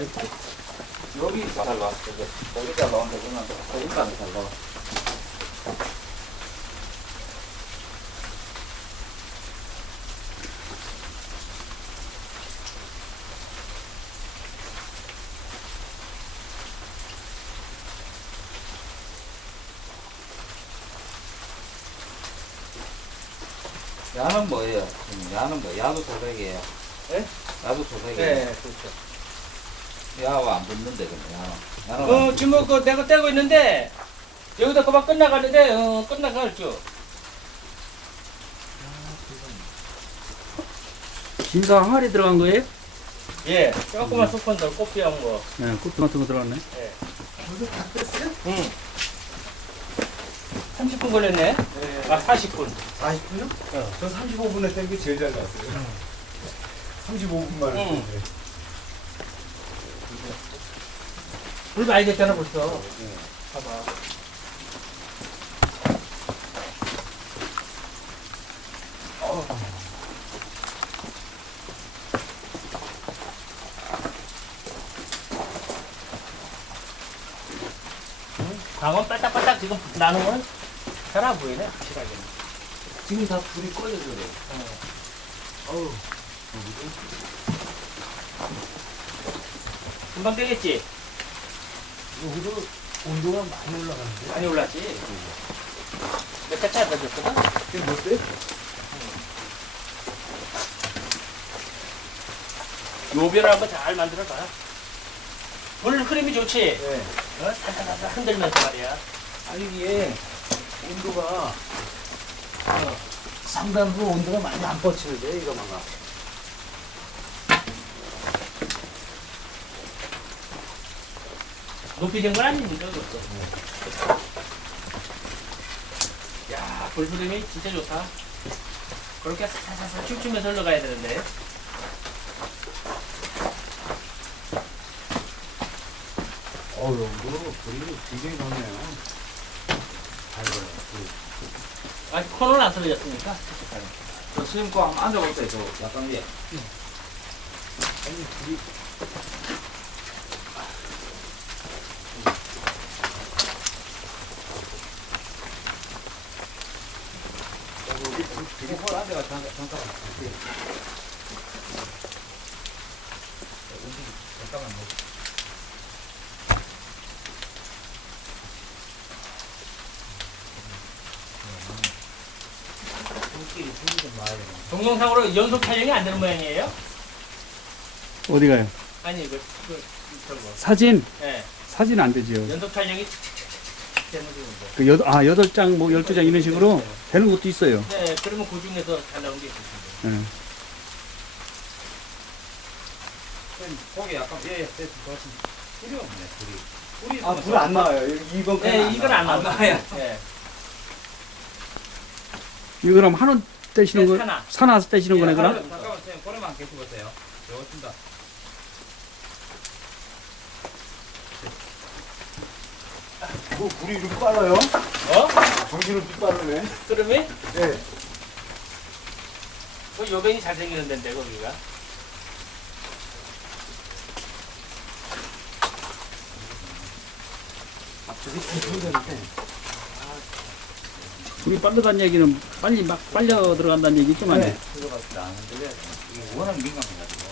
여기 잘 나와. 여기 잘 나온다. 그러면 거기까지 잘 나와. 야는 뭐예요? 야는 뭐? 야도 도백이에요. 예? 야도 도백이에요. 네, 그렇죠. 야와 안 붙는데 그냥 야는. 지금 그 내가 떼고 있는데 여기다 그만 끝나가는데 끝나갈 줄. 진사 항아리 들어간 거예요? 예, 조그만 소폰 더 꽃피한 거. 네, 꽃도 같은 거 들어갔네. 예. 벌써 다 뺐어요? 응. 30분 걸렸네. 네. 아, 40분. 40분요? 저 35분에 뗀 게 제일 잘 나왔어요. 35분만 응. 했는데. 불 많이 됐잖아, 벌써. 봐봐. 광원 바짝바짝 지금 나는 건 잘 안 보이네, 확실하게. 지금 다 불이 꺼져서 그래. 어우. 금방 되겠지? 여기도 온도가 많이 올라가는데. 많이 올랐지? 몇 차 차이 줬거든? 이게 몇 대? 요변을 한번 잘 만들어봐. 물 흐름이 좋지? 네. 살살살살 흔들면서 말이야. 아니 이게 온도가 상단으로 온도가 많이 안 뻗치는데 이거 막아. 높이 된 건 아닙니까, 그것도? 야, 불 흐름이 진짜 좋다. 그렇게 살살살살 춤추면서 흘러가야 되는데. 온도 불이 굉장히 좋네요. 아이고, 아직 코너는 안 틀어졌으니까. 저 스님 거 한번 앉아볼게요. 저 약간 위에. 아니 불이 되게 홀 앉아가 잠깐. 잠깐만 뭐. 손길이 좀 나야 되나. 동영상으로 연속 촬영이 안 되는 모양이에요? 어디 가요? 아니, 저거. 사진? 예. 사진 안 되지요. 연속 촬영이 칙칙칙칙 되는 거죠. 그 8장, 뭐 12장 이런 식으로 되는 것도 있어요. 네, 그러면 그 중에서 잘 나온 게 있습니다. 네. 거기 약간 불이 없네. 불이. 아, 불 안 나와요. 이번 네, 이건 안 안 나와요. 나와요. 네. 이거 그럼 한원 떼시는 네, 거, 산화. 산화서 떼시는 거네, 그럼? 잠깐만 선생님 고래만 계시보세요. 배웠습니다. 뭐 불이 이렇게 빨라요? 어? 정신없이 빠르네. 그러면 네. 그 요변이 잘생기는 데인데, 거기가. 저기 불이 불이 빠르다는 얘기는 빨리 막 빨려 들어간다는 얘기죠, 많이. 네. 들어갔을 때안 흔들려야 돼. 이게 워낙 민감해가지고.